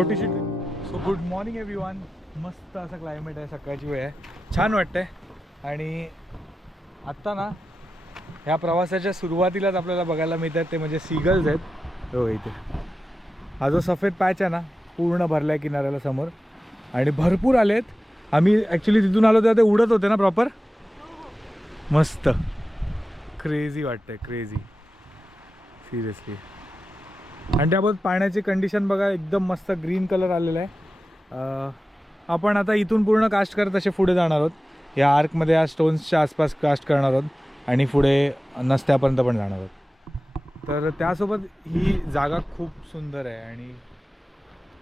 छोटीशी so good morning everyone. मस्त असं क्लायमेट आहे, सकाळची वेळ आहे, छान वाटतंय. आणि आत्ता ना ह्या प्रवासाच्या सुरुवातीलाच आपल्याला बघायला मिळतात ते म्हणजे सीगल्स आहेत. हो, इथे हा जो सफेद पॅच आहे ना पूर्ण भरला आहे किनाऱ्याला समोर, आणि भरपूर आलेत. आम्ही ॲक्च्युली तिथून आलो तेव्हा ते उडत होते ना प्रॉपर. मस्त क्रेझी वाटतंय, क्रेझी सिरियसली. आणि त्याबरोबर पाण्याची कंडिशन बघा, एकदम मस्त ग्रीन कलर आलेला आहे. आपण आता इथून पूर्ण कास्ट करत असे पुढे जाणार आहोत. या आर्कमध्ये या स्टोन्सच्या आसपास कास्ट करणार आहोत आणि पुढे नसत्यापर्यंत पण जाणार आहोत. तर त्यासोबत ही जागा खूप सुंदर आहे आणि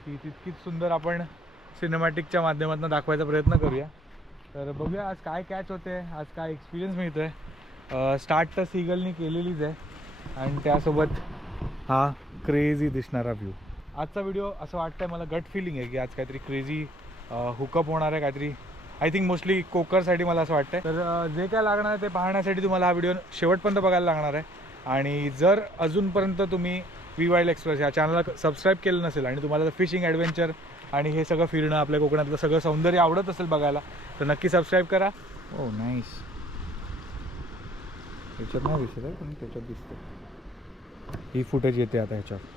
ती तितकीच सुंदर आपण सिनेमॅटिकच्या माध्यमातून दाखवायचा प्रयत्न करूया. तर बघूया आज काय कॅच होते, आज काय एक्सपिरियन्स मिळतो आहे. स्टार्ट तर सीगलनी केलेलीच आहे आणि त्यासोबत हा क्रेझी दिसणारा व्ह्यू. आजचा व्हिडिओ असं वाटतं आहे मला, गट फिलिंग आहे की आज काहीतरी क्रेझी हुकअप होणार आहे, काहीतरी आय थिंक मोस्टली कोकरसाठी मला असं वाटतं. तर जे काय लागणार आहे ते पाहण्यासाठी तुम्हाला हा व्हिडिओ शेवटपर्यंत बघायला लागणार आहे. आणि जर अजूनपर्यंत तुम्ही वी वाईल्ड एक्सप्रेस या चॅनलला सबस्क्राईब केलं नसेल आणि तुम्हाला फिशिंग ॲडव्हेंचर आणि हे सगळं फिरणं, आपल्या कोकणातलं सगळं सौंदर्य आवडत असेल बघायला, तर नक्की सबस्क्राईब करा. ओ नाईस. त्याच्यात नाही दिसत आहे पण त्याच्यात दिसतं. ही फुटेज येते आता ह्याच्यावर.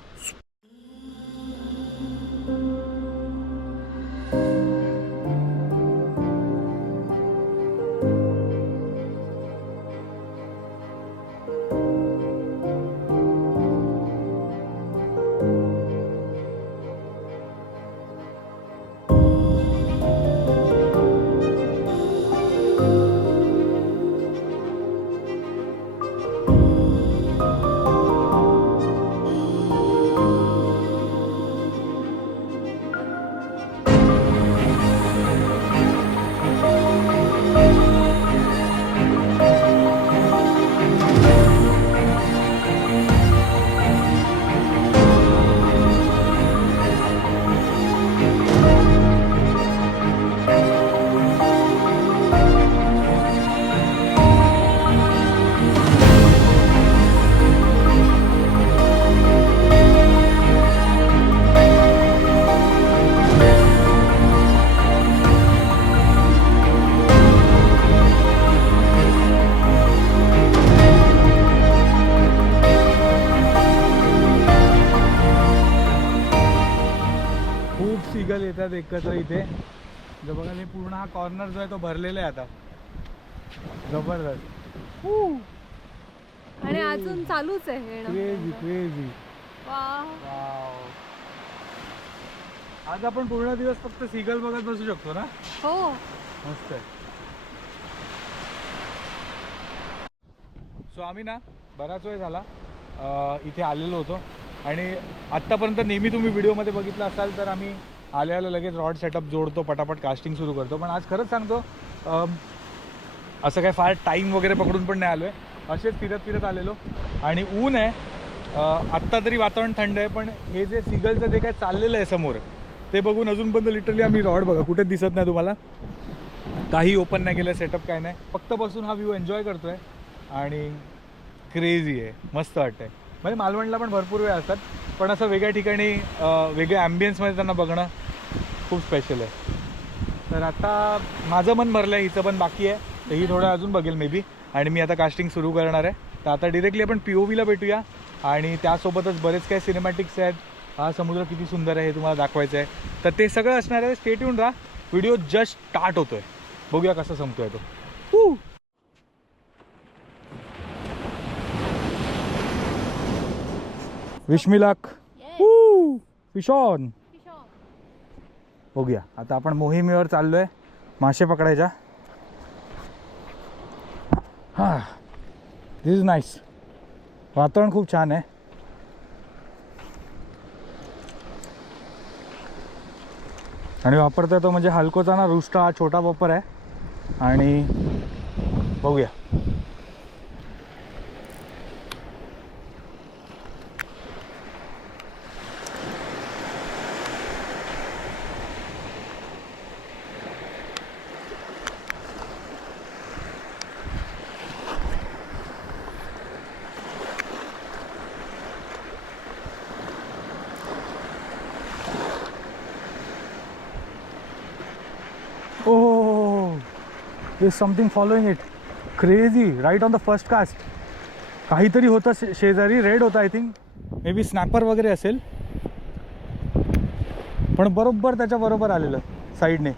सीगल येतात एकत्र इथे. जो बघा हे पूर्ण हा कॉर्नर जो आहे तो भरलेला आहे आता. जबरदस्त. आणि अजून चालूच आहे. Crazy crazy. वाव. आज आपण पूर्ण दिवस फक्त सीगल बघत बसू शकतो ना. हो, मस्त आहे. सो आम्ही ना बराच वेळ झाला इथे आलेलो होतो आणि आत्तापर्यंत नेहमी तुम्ही व्हिडिओमध्ये बघितलं असाल तर आम्ही आल्याला लगेच रॉड सेटअप जोडतो, पटापट कास्टिंग सुरू करतो. पण आज खरंच सांगतो असं काय फार टाईम वगैरे पकडून पण नाही आलो आहे. असेच फिरत फिरत आलेलो आणि ऊन आहे. आत्ता तरी वातावरण थंड आहे, पण हे जे सीगलचं जे काय चाललेलं आहे समोर ते बघून अजूनपर्यंत लिटरली आम्ही रॉड बघा कुठेच दिसत नाही तुम्हाला. काही ओपन नाही केलं, सेटअप काय नाही, फक्त बसून हा व्ह्यू एन्जॉय करतो आहे आणि क्रेझी आहे. मस्त वाटतं आहे. म्हणजे मालवणला पण भरपूर वेळ असतात, पण असं वेगळ्या ठिकाणी वेगळ्या ॲम्बियन्समध्ये त्यांना बघणं खूप स्पेशल आहे. तर आता माझं मन भरलं आहे, हिचं पण बाकी आहे, तर ही थोडं अजून बघेल मे बी. आणि मी आता कास्टिंग सुरू करणार आहे. तर आता डिरेक्टली आपण POVला भेटूया आणि त्यासोबतच बरेच काही सिनेमॅटिक्स आहेत. हा समुद्र किती सुंदर आहे हे तुम्हाला दाखवायचं आहे, तर ते सगळं असणार आहे. स्टे ट्यून राहा. व्हिडिओ जस्ट स्टार्ट होतो आहे, बघूया कसा संपतोय तो. Wish me luck. Fish on. बघूया आता आपण मोहिमेवर चाललोय मासे पकडायच्या. हां, दिस इज नाईस. वातावरण खूप छान आहे. आणि वापरता तो म्हणजे हलकोचा ना रुस्टा, हा छोटा वापर आहे. आणि बघूया. Is something following it. Crazy. Right on the first cast. काहीतरी होतं शेजारी. रेड होता I think. Maybe snapper वगैरे असेल. पण बरोबर त्याच्या बरोबर आलेलं साईडने.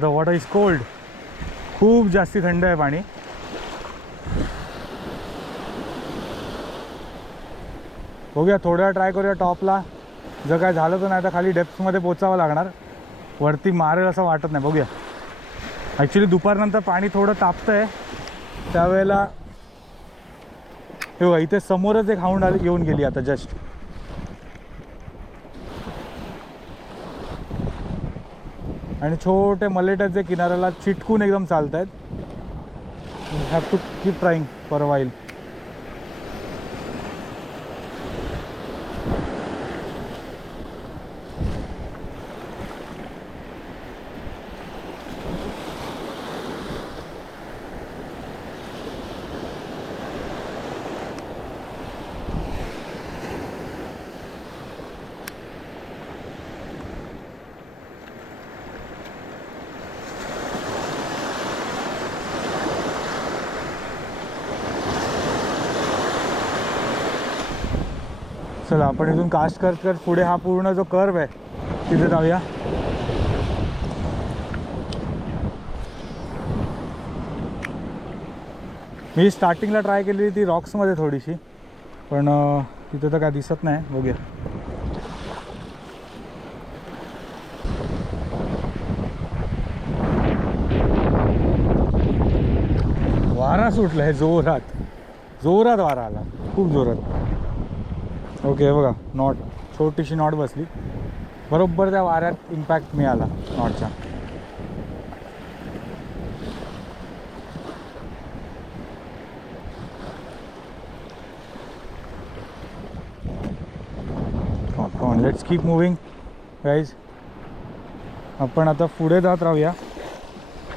The water is cold. खूप जास्ती थंड आहे पाणी. बघूया थोड्या ट्राय करूया टॉपला. जर काय झालं तर नाही तर खाली डेप्थमध्ये पोचावं लागणार. वरती मारेल असं वाटत नाही. बघूया. ॲक्च्युली दुपारनंतर पाणी थोडं तापतं आहे. त्यावेळेला हे बघा इथे समोरच एक हाऊंड येऊन गेली आता जस्ट. आणि छोटे मलेट आहेत जे किनाऱ्याला चिटकून एकदम चालत आहेत. Have to keep trying for a while. चला आपण इथून कास्ट करत करत पुढे हा पूर्ण जो कर्व आहे तिथे जाऊया. मी स्टार्टिंगला ट्राय केलेली ती रॉक्समध्ये थोडीशी. पण तिथे तर काय दिसत नाही. बघूया. वारा सुटला आहे जोरात. जोरात वारा आला. खूप जोरात. ओके बघा नॉट. छोटीशी नॉट बसली. बरोबर त्या वाऱ्यात इम्पॅक्ट मिळाला नॉटचा. Let's keep moving guys. आपण आता पुढे जात राहूया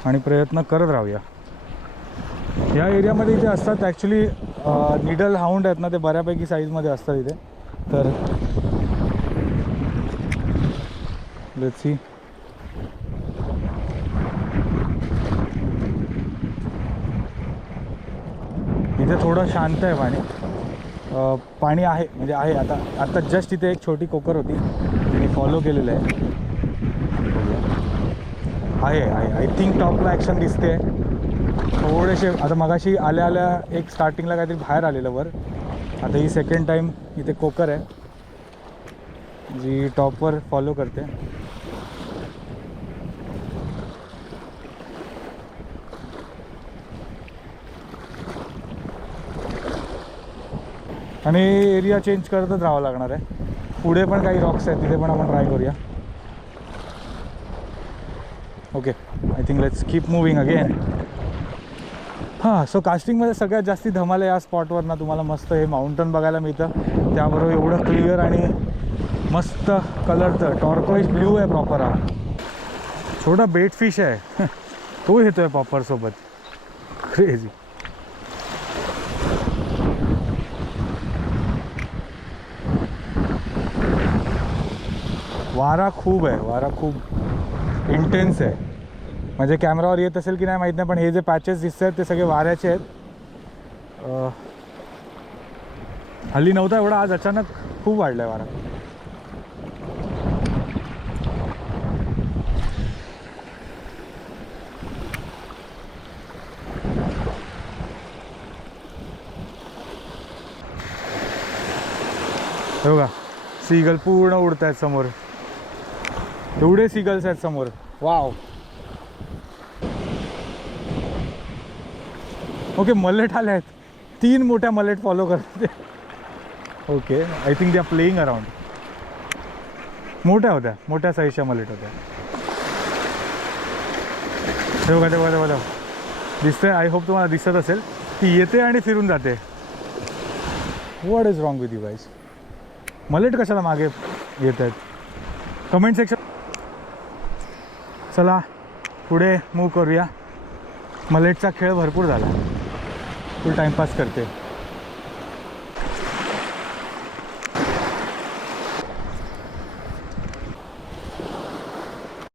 आणि प्रयत्न करत राहूया. या एरियामध्ये इथे असतात ॲक्च्युली निडल हाऊंड आहेत ना, ते बऱ्यापैकी साईजमध्ये असतात इथे. तर लेट्स सी. इथे थोडं शांत आहे पाणी. पाणी आहे म्हणजे आहे. आता जस्ट इथे एक छोटी कोकर होती तिने फॉलो केलेलं आहे. आय थिंक टॉपला ॲक्शन दिसते. थोडेसे आता मगाशी आल्या आल्या एक स्टार्टिंगला काहीतरी बाहेर आलेलं वर. आता ही सेकंड टाईम इथे कोकर आहे जी टॉपवर फॉलो करते. आणि एरिया चेंज करतच राहावं लागणार आहे. पुढे पण काही रॉक्स आहेत तिथे पण आपण ट्राय करूया. Okay I think let's keep moving again. हां सो कास्टिंगमध्ये सगळ्यात जास्ती धमाल या स्पॉटवर ना तुम्हाला मस्त हे माउंटन बघायला मिळतं. त्याबरोबर एवढं क्लिअर आणि मस्त कलरचं टॉर्कोइज ब्ल्यू आहे प्रॉपर. हा छोटा बेट फिश आहे तो येतो आहे पॉपरसोबत. क्रेझी. वारा खूप आहे. वारा खूप इंटेन्स आहे. म्हणजे कॅमेरावर येत असेल की नाही माहीत नाही पण हे जे पॅचेस दिसत आहेत ते सगळे वाऱ्याचे आहेत. हल्ली नव्हता एवढा. आज अचानक खूप वाढला आहे वारा. हे बघा सीगल पूर्ण उडत आहेत समोर. एवढे सीगल्स आहेत समोर. वाव. ओके मलेट आले आहेत. 3 मोठ्या मलेट फॉलो करते. Okay I think they are playing around. मोठ्या होत्या. मोठ्या साईजच्या मलेट होत्या. हे बघा ते बघा दिसतंय. आय होप तुम्हाला दिसत असेल. ती येते आणि फिरून जाते. What is wrong with you guys? Mullet कशाला मागे येत आहेत? Comment section. चला पुढे मूव करूया. मलेटचा खेळ भरपूर झाला, फुल टाईमपास करते.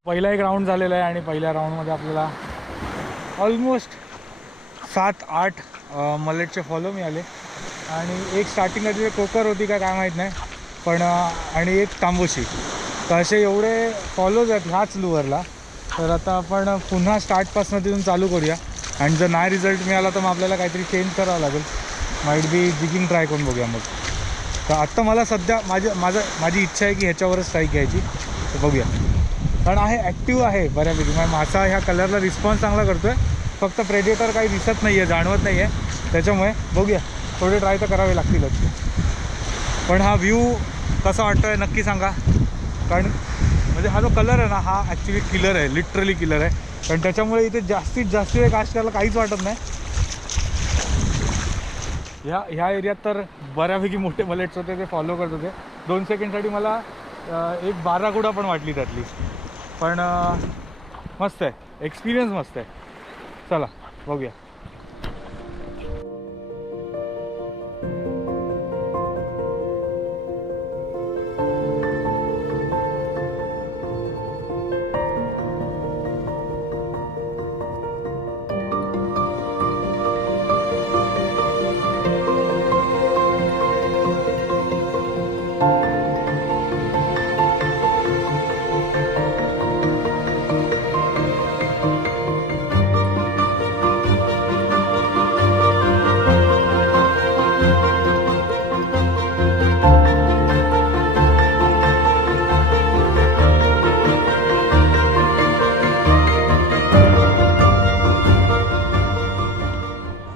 पहिला एक राऊंड झालेला आहे आणि पहिल्या राऊंडमध्ये आपल्याला ऑलमोस्ट 7-8 मलेटचे फॉलो मिळाले आणि एक स्टार्टिंगला तिथे कोकर होती का काय माहीत नाही, पण आणि एक तांबोशी. तर असे एवढे फॉलोज आहेत ह्याच लुअरला. तर आता आपण पुन्हा स्टार्टपासून तिथून चालू करूया आणि जर नाही रिझल्ट मिळाला तर मग आपल्याला काहीतरी चेंज करावं लागेल. माईट बी जिगिंग ट्राय करून बघूया मग. तर आत्ता मला सध्या माझी इच्छा आहे की ह्याच्यावरच स्ट्राईक घ्यायची. तर बघूया, कारण आहे ॲक्टिव्ह आहे बऱ्यापैकी. म्हणजे मासा ह्या कलरला रिस्पॉन्स चांगला करतो आहे, फक्त प्रेडेटर काही दिसत नाही आहे, जाणवत नाही आहे. त्याच्यामुळे बघूया, थोडे ट्राय तर करावे लागतीलच. पण हा व्ह्यू कसा वाटतो आहे नक्की सांगा. कारण म्हणजे हा जो कलर आहे ना, हा ॲक्च्युली किलर आहे, लिटरली किलर आहे. कारण त्याच्यामुळे इथे जास्तीत जास्त वेळ कास्ट करायला काहीच वाटत नाही. ह्या एरियात तर बऱ्यापैकी मोठे मलेट्स होते, ते फॉलो करत होते. 2 सेकंडसाठी मला एक बाराकुडा पण वाटली त्यातली. पण मस्त आहे, एक्सपिरियन्स मस्त आहे. चला बघूया.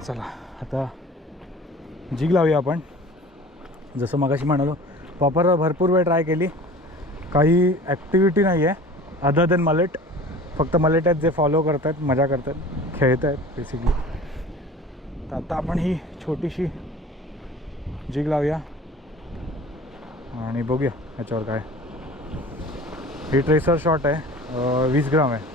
चला आता जिग लावूया आपण. जसं मगाशी म्हणालो, पॉपर भरपूर वेळ ट्राय केली, काही ॲक्टिव्हिटी नाही आहे अदर दॅन मलेट. फक्त मलेट आहेत जे फॉलो करत आहेत, मजा करत आहेत, खेळत आहेत बेसिकली. तर आता आपण ही छोटीशी जिग लावूया आणि बघूया ह्याच्यावर काय. ही ट्रेसर शॉट आहे, 20 ग्राम आहे.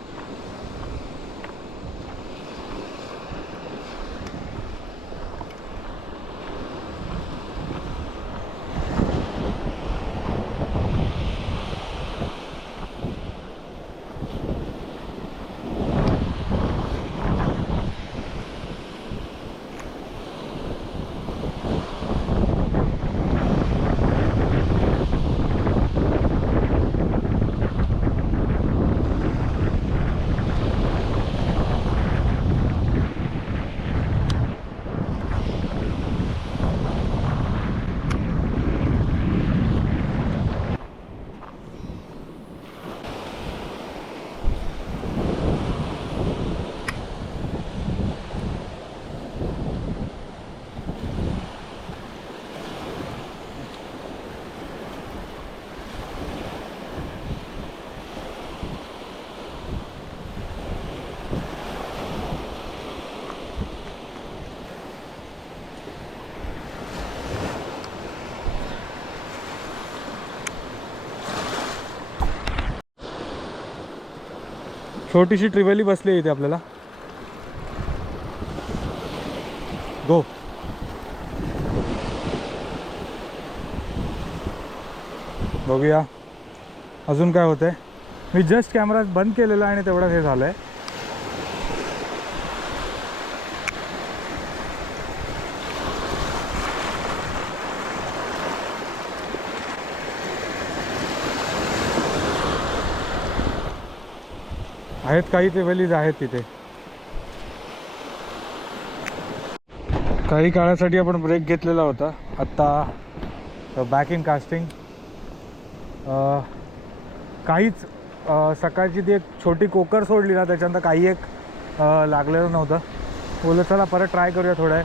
छोटीशी ट्रिवेली बसली इथे आपल्याला. गो. बघूया अजून काय होतंय. मी जस्ट कॅमेरा बंद केलेला आणि तेवढंच हे झालंय. आहेत काही ट्रिवेलीज आहेत तिथे. काही काळासाठी आपण ब्रेक घेतलेला होता, आत्ता बॅक इन कास्टिंग. काहीच सकाळची ती एक छोटी कोकर सोडली ना, त्याच्यानंतर काही एक लागलेलं नव्हतं. बोललं चला परत ट्राय करूया थोडं.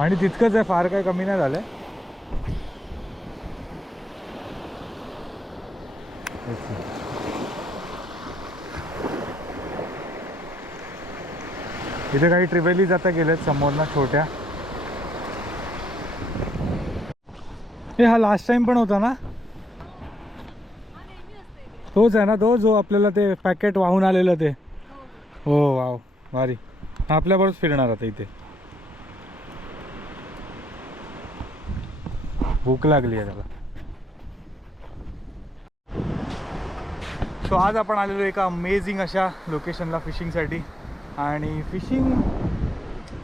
पाणी तितकंच आहे, फार काय कमी नाही झालंय. इथे काही ट्रिवेलीज आता गेलेत समोरना छोट्या. हे हा लास्ट टाइम पण होता ना, तोच आहे ना तो जो आपल्याला ते पॅकेट वाहून आलेलं ते. हो वाव भारी. आपल्याबरोबर फिरणार आता इथे. भूक लागली आहे त्याला. सो आज आपण आलेलो एका अमेझिंग अशा लोकेशनला फिशिंगसाठी. आणि फिशिंग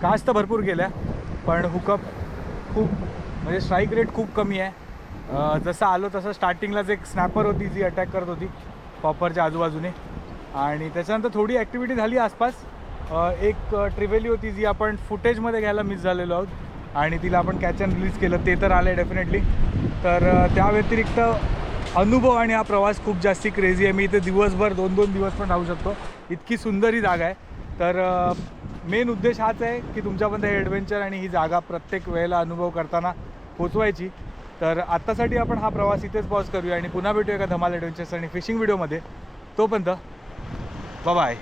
कास्ट तर भरपूर गेल्या, पण हुकअप खूप म्हणजे स्ट्राईक रेट खूप कमी आहे. जसं आलो तसं स्टार्टिंगलाच एक स्नॅपर होती जी अटॅक करत होती पॉपरच्या आजूबाजूने. आणि त्याच्यानंतर थोडी ॲक्टिव्हिटी झाली आसपास. एक ट्रिवेली होती जी आपण फुटेजमध्ये घ्यायला मिस झालेलो आहोत आणि तिला आपण कॅच अँड रिलीज केलं, ते तर आलं आहे डेफिनेटली. तर त्या व्यतिरिक्त अनुभव आणि हा प्रवास खूप जास्ती क्रेझी आहे. मी इथे दिवसभर 2-2 दिवस पण राहू शकतो, इतकी सुंदर ही जागा आहे. तर मेन उद्देश हाच आहे की तुमच्यापर्यंत हे ॲडव्हेंचर आणि ही जागा प्रत्येक वेळेला अनुभव करताना पोचवायची. तर आत्तासाठी आपण हा प्रवास इथेच पॉज करूया आणि पुन्हा भेटूया एका धमाल ॲडव्हेंचर्स आणि फिशिंग व्हिडिओमध्ये. तोपर्यंत बाय.